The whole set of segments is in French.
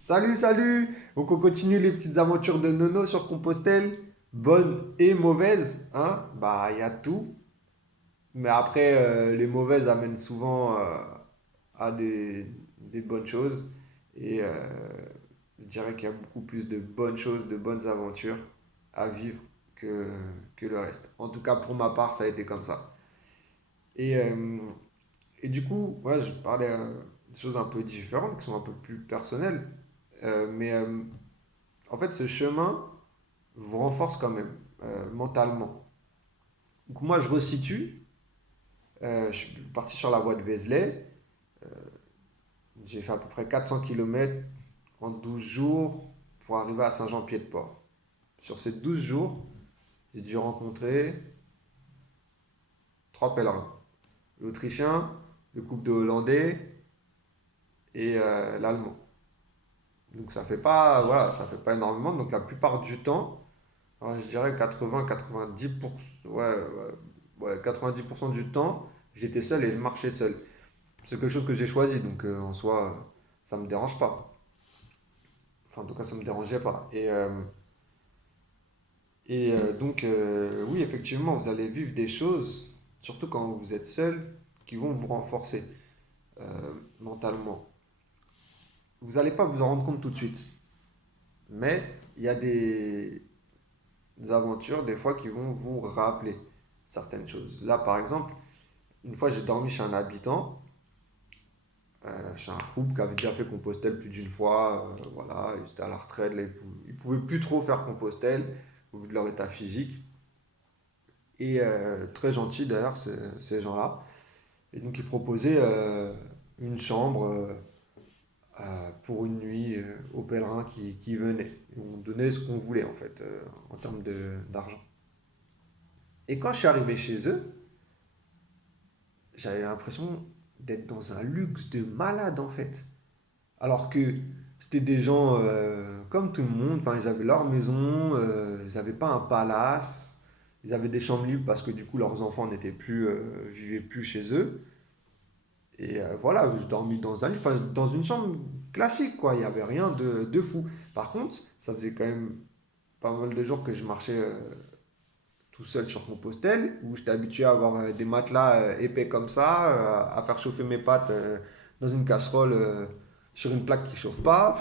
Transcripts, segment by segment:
Salut, salut! Donc on continue les petites aventures de Nono sur Compostelle, bonnes et mauvaises, hein? Bah il y a tout, mais après les mauvaises amènent souvent à des bonnes choses et je dirais qu'il y a beaucoup plus de bonnes choses, de bonnes aventures à vivre que, que le reste. En tout cas pour ma part ça a été comme ça. Et, euh, et du coup, ouais, je parlais de choses un peu différentes qui sont un peu plus personnelles. Mais en fait, ce chemin vous renforce quand même mentalement. Donc moi, je resitue. Je suis parti sur la voie de Vézelay. J'ai fait à peu près 400 kilomètres en 12 jours pour arriver à Saint-Jean-Pied-de-Port. Sur ces 12 jours, j'ai dû rencontrer trois pèlerins. L'Autrichien, le couple de Hollandais et l'Allemand. Donc ça fait pas, voilà, ça fait pas énormément. Donc la plupart du temps, ouais, je dirais 80-90%, ouais, 90% du temps, j'étais seul et je marchais seul. C'est quelque chose que j'ai choisi, donc en soi, ça me dérange pas. Enfin, en tout cas, ça me dérangeait pas. Donc, oui, effectivement, vous allez vivre des choses, surtout quand vous êtes seul, qui vont vous renforcer mentalement. Vous n'allez pas vous en rendre compte tout de suite, mais il y a des aventures, des fois, qui vont vous rappeler certaines choses. Là, par exemple, une fois, j'ai dormi chez un habitant, chez un couple qui avait déjà fait Compostelle plus d'une fois. Voilà, ils étaient à la retraite, là, ils pouvaient plus trop faire Compostelle au vu de leur état physique. Et très gentils d'ailleurs, ces gens-là. Et donc, ils proposaient une chambre pour une nuit aux pèlerins qui venaient. Et on donnait ce qu'on voulait en fait, en termes d'argent. Et quand je suis arrivé chez eux, j'avais l'impression d'être dans un luxe de malade en fait. Alors que c'était des gens comme tout le monde, enfin, ils avaient leur maison, ils n'avaient pas un palace, ils avaient des chambres libres parce que du coup leurs enfants n'étaient plus, vivaient plus chez eux. Et voilà, je dormis dans un lit, enfin, dans une chambre classique, quoi, il n'y avait rien de fou. Par contre, ça faisait quand même pas mal de jours que je marchais tout seul sur Compostelle, où j'étais habitué à avoir des matelas épais comme ça, à faire chauffer mes pattes dans une casserole sur une plaque qui chauffe pas.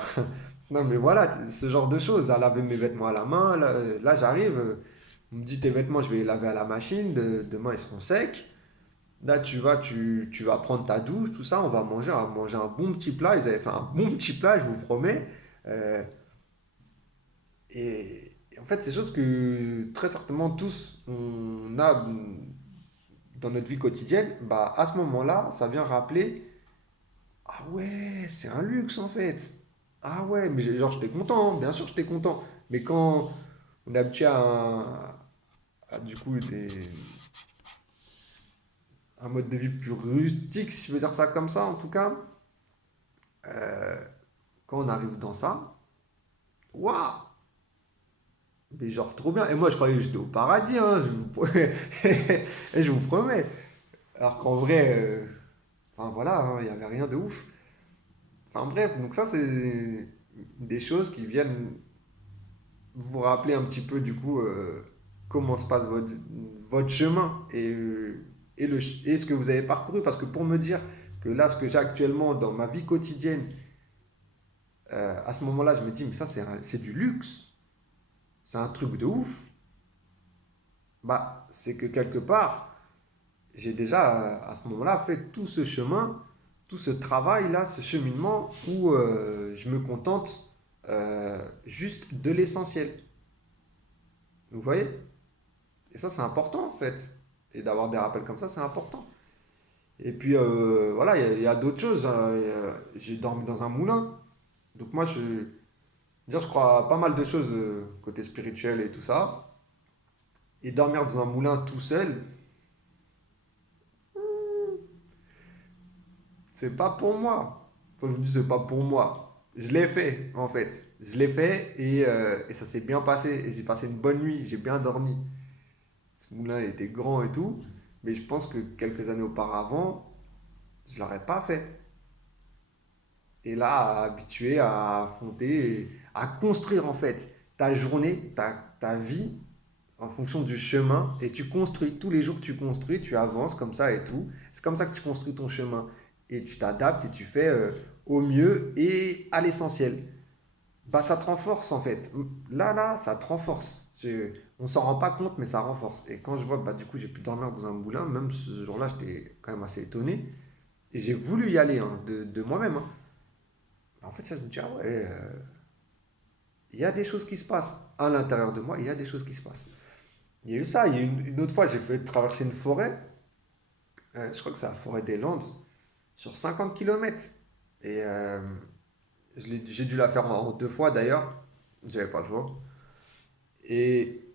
Non, mais voilà, ce genre de choses. À laver mes vêtements à la main, là, j'arrive, on me dit tes vêtements, je vais les laver à la machine, demain ils seront secs. Là, tu vas prendre ta douche, tout ça, on va manger un bon petit plat. Ils avaient fait un bon petit plat, je vous promets. Euh, et en fait, c'est des choses que très certainement tous, on a dans notre vie quotidienne. Bah, à ce moment-là, ça vient rappeler, ah ouais, c'est un luxe en fait. Ah ouais, mais genre, j'étais content, bien sûr, j'étais content. Mais quand on est habitué du coup, un mode de vie plus rustique, si je veux dire ça comme ça, en tout cas, euh, quand on arrive dans ça, waouh, mais genre trop bien. Et moi, je croyais que j'étais au paradis, hein, et je vous promets. Alors qu'en vrai, enfin voilà, hein, il n'y avait rien de ouf. Enfin bref, donc ça, c'est des choses qui viennent vous rappeler un petit peu du coup comment se passe votre chemin et ce que vous avez parcouru. Parce que pour me dire que là, ce que j'ai actuellement dans ma vie quotidienne, à ce moment-là, je me dis, mais ça, c'est du luxe. C'est un truc de ouf. Bah, c'est que quelque part, j'ai déjà à ce moment-là fait tout ce chemin, tout ce travail-là, ce cheminement où je me contente juste de l'essentiel. Vous voyez? Et ça, c'est important en fait. Et d'avoir des rappels comme ça, c'est important. Et puis voilà, il y a d'autres choses, hein. J'ai dormi dans un moulin. Donc moi, je crois à pas mal de choses côté spirituel et tout ça. Et dormir dans un moulin tout seul, c'est pas pour moi. Quand je vous dis c'est pas pour moi, je l'ai fait en fait. Je l'ai fait et ça s'est bien passé. Et j'ai passé une bonne nuit, j'ai bien dormi. Ce moulin était grand et tout, mais je pense que quelques années auparavant, je l'aurais pas fait. et là, habitué à affronter, à construire en fait ta journée, ta vie en fonction du chemin et tu construis. Tous les jours, tu construis, tu avances comme ça et tout. C'est comme ça que tu construis ton chemin et tu t'adaptes et tu fais au mieux et à l'essentiel. Bah, ça te renforce en fait. Là, ça te renforce. On s'en rend pas compte, mais ça renforce. Et quand je vois, bah, du coup, j'ai pu dormir dans un moulin, même ce jour-là, j'étais quand même assez étonné. Et j'ai voulu y aller hein, de moi-même. Hein. En fait, ça, je me dis, ah ouais, il y a des choses qui se passent à l'intérieur de moi, il y a des choses qui se passent. Il y a eu ça, il y a eu une autre fois, j'ai fait traverser une forêt, je crois que c'est la forêt des Landes, sur 50 kilomètres. Et j'ai dû la faire en deux fois d'ailleurs, j'avais pas le choix. Et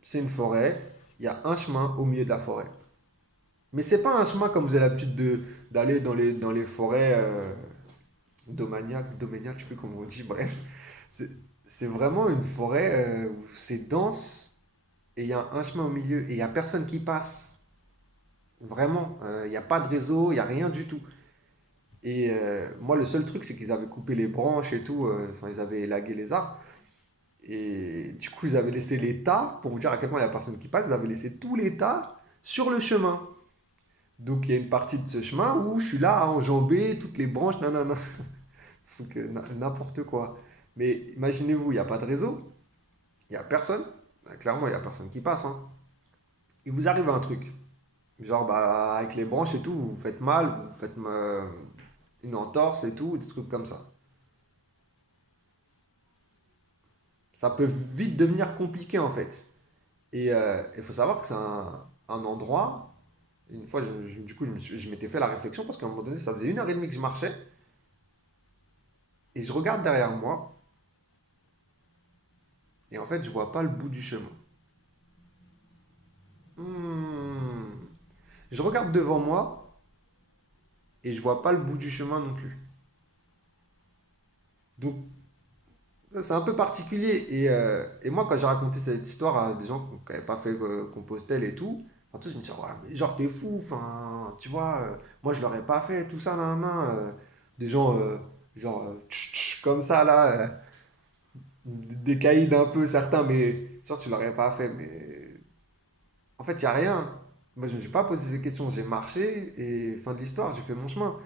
c'est une forêt, il y a un chemin au milieu de la forêt. Mais c'est pas un chemin comme vous avez l'habitude d'aller dans les forêts domaniales, je sais plus comment on dit, bref. C'est c'est vraiment une forêt où c'est dense et il y a un chemin au milieu et il n'y a personne qui passe. Vraiment, il n'y a pas de réseau, il n'y a rien du tout. Et moi, le seul truc, c'est qu'ils avaient coupé les branches et tout, enfin, ils avaient élagué les arbres. Et du coup, ils avaient laissé les tas, pour vous dire à quel point il n'y a personne qui passe, ils avaient laissé tous les tas sur le chemin. Donc, il y a une partie de ce chemin où je suis là à enjamber toutes les branches, nanana. Donc, n'importe quoi. Mais imaginez-vous, il n'y a pas de réseau, il n'y a personne. Clairement, il n'y a personne qui passe. Hein. Il vous arrive un truc. Genre, bah, avec les branches et tout, vous vous faites mal, vous vous faites une entorse et tout, des trucs comme ça. Ça peut vite devenir compliqué en fait. Et il faut savoir que c'est un endroit. Une fois, du coup, je m'étais fait la réflexion parce qu'à un moment donné, ça faisait une heure et demie que je marchais et je regarde derrière moi et en fait, je vois pas le bout du chemin. Hmm. Je regarde devant moi et je vois pas le bout du chemin non plus. Donc, c'est un peu particulier. Et moi, quand j'ai raconté cette histoire à des gens qui n'avaient pas fait Compostelle et tout, enfin, tous ils me disaient, ouais, mais genre, t'es fou, enfin, tu vois, moi, je l'aurais pas fait, tout ça, là, là. Des gens, genre, comme ça, là, des caïds un peu certains, mais genre, tu l'aurais pas fait. Mais en fait, il n'y a rien. Moi, je ne me suis pas posé ces questions. J'ai marché et fin de l'histoire, j'ai fait mon chemin.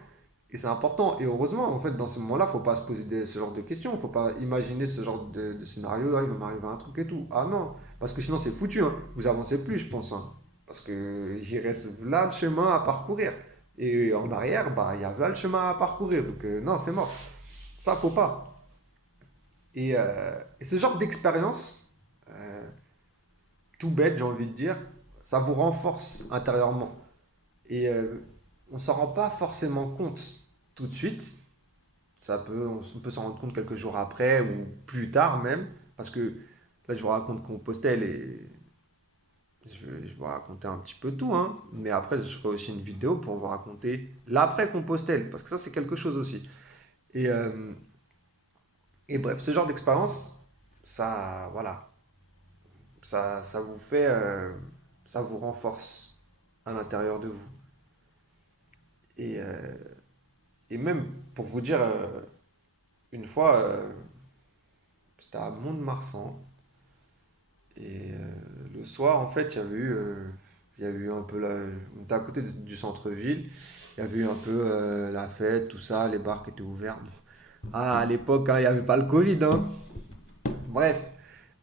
Et c'est important. Et heureusement, en fait, dans ce moment-là, faut pas se poser ce genre de questions. Faut pas imaginer ce genre de scénario. Ah, il va m'arriver un truc et tout. Ah non. Parce que sinon, c'est foutu. Hein. Vous avancez plus, je pense. Hein. Parce que il reste là le chemin à parcourir. Et en arrière, bah, il y a là le chemin à parcourir. Donc, non, c'est mort. Ça, faut pas. Et ce genre d'expérience, tout bête, j'ai envie de dire, ça vous renforce intérieurement. Et on s'en rend pas forcément compte tout de suite. On peut s'en rendre compte quelques jours après ou plus tard même, parce que là je vous raconte Compostelle et je vais vous raconter un petit peu tout, hein, mais après je ferai aussi une vidéo pour vous raconter l'après Compostelle, parce que ça c'est quelque chose aussi. Et, euh, et bref, ce genre d'expérience, ça, voilà, ça vous fait, ça vous renforce à l'intérieur de vous. Et, euh, et même pour vous dire, une fois, c'était à Mont-de-Marsan. Et le soir, en fait, il y avait eu un peu on était à côté du centre-ville. Il y avait eu un peu la fête, tout ça, les bars qui étaient ouverts. Bon. Ah, à l'époque, hein, il n'y avait pas le Covid, hein. Bref.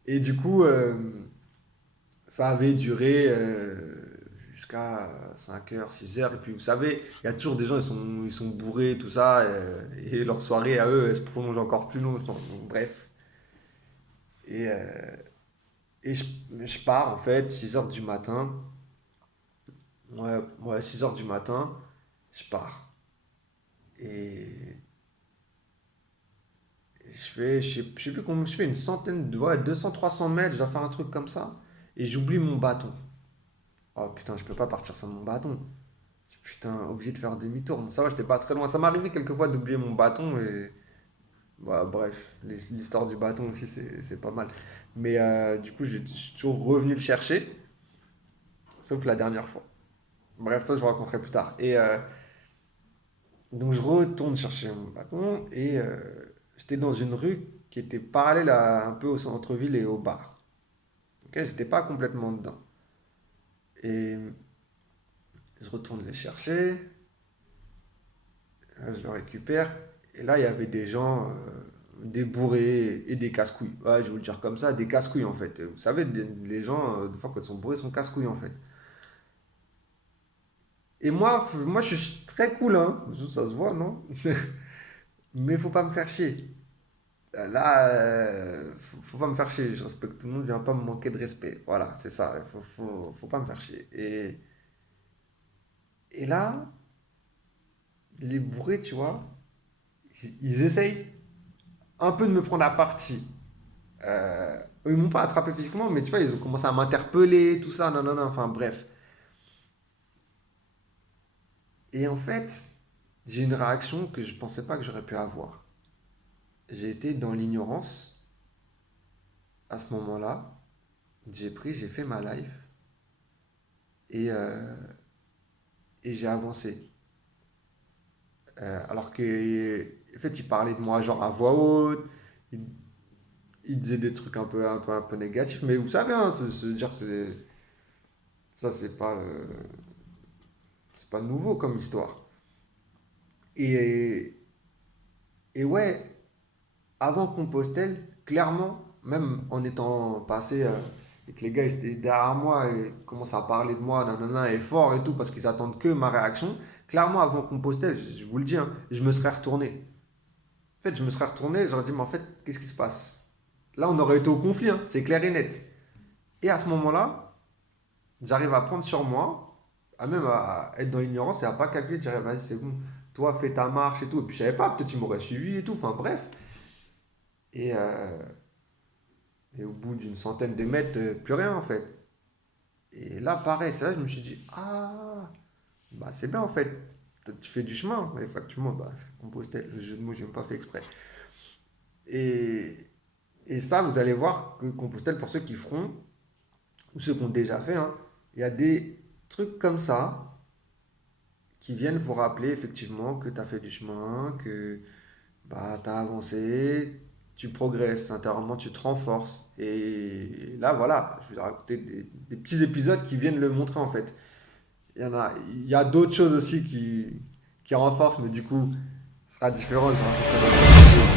Et du coup, ça avait duré jusqu'à 5 heures, 6 heures. Et puis, vous savez, il y a toujours des gens, ils sont bourrés, tout ça. Et leur soirée, à eux, elle se prolonge encore plus longtemps. Donc, bref. Et, euh, et je pars, en fait, 6 heures du matin. Ouais, ouais, 6 heures du matin, je pars. Et je sais plus combien je fais, une centaine, ouais, 200, 300 mètres, je dois faire un truc comme ça. Et j'oublie mon bâton. Oh putain, je peux pas partir sans mon bâton. Putain, obligé de faire demi-tour. Bon, ça va, j'étais pas très loin. Ça m'est arrivé quelques fois d'oublier mon bâton et. Bah, bref, l'histoire du bâton aussi, c'est pas mal. Mais du coup, je suis toujours revenu le chercher, sauf la dernière fois. Bref, ça, je vous raconterai plus tard. Donc je retourne chercher mon bâton et j'étais dans une rue qui était parallèle un peu au centre-ville et au bar. Ok, j'étais pas complètement dedans. Et je retourne le chercher, je le récupère. Et là, il y avait des gens, des bourrés et des casse-couilles. Ouais, je vais vous le dire comme ça, des casse-couilles en fait. Vous savez, les gens, des fois, quand ils sont bourrés, sont casse-couilles en fait. Et moi, je suis très cool, hein. Ça se voit, non? Mais faut pas me faire chier. Là, faut pas me faire chier. Je respecte tout le monde, viens pas me manquer de respect. Voilà, c'est ça. Faut pas me faire chier. Et là, les bourrés, tu vois, ils essayent un peu de me prendre à partie. Euh, Ils m'ont pas attrapé physiquement, mais tu vois, ils ont commencé à m'interpeller, tout ça, non, non, non, enfin bref. Et en fait, j'ai une réaction que je pensais pas que j'aurais pu avoir. J'ai été dans l'ignorance à ce moment-là. J'ai fait ma life et, et j'ai avancé. Alors que, en fait, il parlait de moi genre à voix haute, il, il disait des trucs un peu négatifs, mais vous savez, hein, dire ça, c'est pas nouveau comme histoire. Et, et ouais, avant Compostelle, clairement, même en étant passé et que les gars ils étaient derrière moi et commençaient à parler de moi, nanana, et fort et tout, parce qu'ils attendent que ma réaction, clairement, avant Compostelle, je vous le dis, hein, je me serais retourné. En fait, je me serais retourné, j'aurais dit, mais en fait, qu'est-ce qui se passe? Là, on aurait été au conflit, hein, c'est clair et net. Et à ce moment-là, j'arrive à prendre sur moi, à même à être dans l'ignorance et à pas calculer, j'arrive, vas-y, c'est bon, toi, fais ta marche et tout. Et puis, je savais pas, peut-être tu m'aurais suivi et tout, enfin, bref. Et, et au bout d'une centaine de mètres, plus rien, en fait. Et là, pareil, c'est là que je me suis dit, ah, bah, c'est bien, en fait. Tu fais du chemin, effectivement, bah, Compostelle, le jeu de mots, j'ai même pas fait exprès. Et, et ça, vous allez voir que Compostelle, pour ceux qui feront, ou ceux qui ont déjà fait, hein, il y a des trucs comme ça qui viennent vous rappeler effectivement que tu as fait du chemin, que bah, tu as avancé, tu progresses intérieurement, tu te renforces. Et là, voilà, je vais raconter des petits épisodes qui viennent le montrer en fait. Il y a d'autres choses aussi qui renforcent, mais du coup, ce sera différent. Je raconterai dans